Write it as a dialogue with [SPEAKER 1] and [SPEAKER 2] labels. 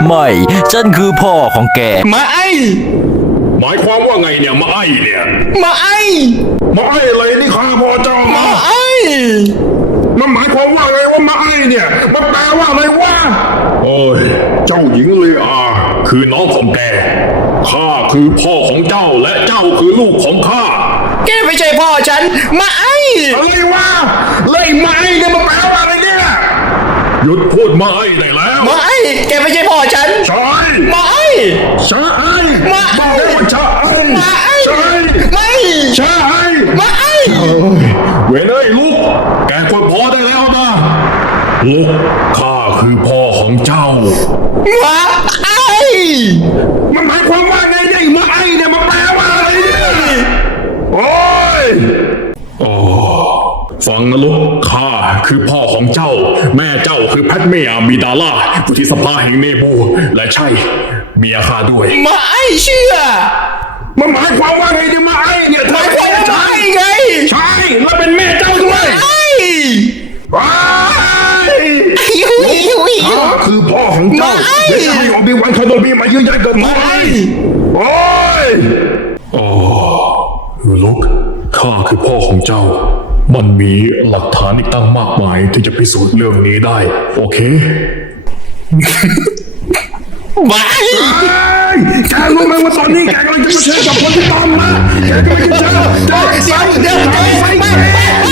[SPEAKER 1] ไม่ฉันคือพ่อของแก
[SPEAKER 2] มาไอ
[SPEAKER 3] หมายความว่าไงเนี่ยมาไอ้เนี่ย
[SPEAKER 2] มาไอ
[SPEAKER 3] มาไอ้อะไรนี่ข้าพ่อเจ้า
[SPEAKER 2] มาไอ
[SPEAKER 3] มันหมายความว่าไงว่ามาไอ้เนี่ยมันแปลว่าอะไรวะโอ้ยเจ้าหญิงลีอาคือน้องของแกข้าคือพ่อของเจ้าและเจ้าคือลูกของข้า
[SPEAKER 2] แกไม่ใช่พ่อฉันมาไอ
[SPEAKER 3] อะไรวะเลยมาไอ้เนี่ยมันแปลว่าอะไรเนี่ยหยุดพูดมาไอ้ได้แล้ว
[SPEAKER 2] มาไอแกไม่ใช่พ่อฉัน
[SPEAKER 3] ใช่
[SPEAKER 2] มาไอ
[SPEAKER 3] ใช่
[SPEAKER 2] มาไอ
[SPEAKER 3] บอกได้ว่าใช่
[SPEAKER 2] มาไอ
[SPEAKER 3] ใช่
[SPEAKER 2] ไม่
[SPEAKER 3] ใช่
[SPEAKER 2] มาไอ
[SPEAKER 3] เว้ยเลยลูกแกควรพอได้แล้วนะลูกข้าคือพ่อของเจ้า
[SPEAKER 2] มาไอ
[SPEAKER 3] มันหมายความว่าไงเนี่ยมาไอ้เนี่ยมันแปลว่าอะไรเนี่ยโอ้ยโอ้ฟังนะลูกข้าคือพ่อของเจ้าแม่เจ้าคือแพทเมียมิดาล่าผู้ที่สภาแห่งเนบูและใช่เมียข้าด้วย
[SPEAKER 2] มาไอเชื่อ
[SPEAKER 3] มันหมายความว่าไงเนี่ยมาไอ้เนี่ย
[SPEAKER 2] หมายความว่ามาไอไง
[SPEAKER 3] ใช่แล้วเป็นแม่เจ้าด้วย
[SPEAKER 2] ไอ
[SPEAKER 3] ข้าคือพ่อของเจ้าและจะมีอบิวันคาโดบีมายืนยันเกิดมาโอ้ยโอ้ลูกข้าคือพ่อของเจ้ามันมีหลักฐานอีกตั้งมากมายที่จะพิสูจน์เรื่องนี้ได้โอเค
[SPEAKER 2] มา
[SPEAKER 3] แกรู้ไหมว่าตอนนี้แกกำลังจะมาเจอกับคนที่ตามมาแกกำลังจะเจอ
[SPEAKER 2] เดี๋ยว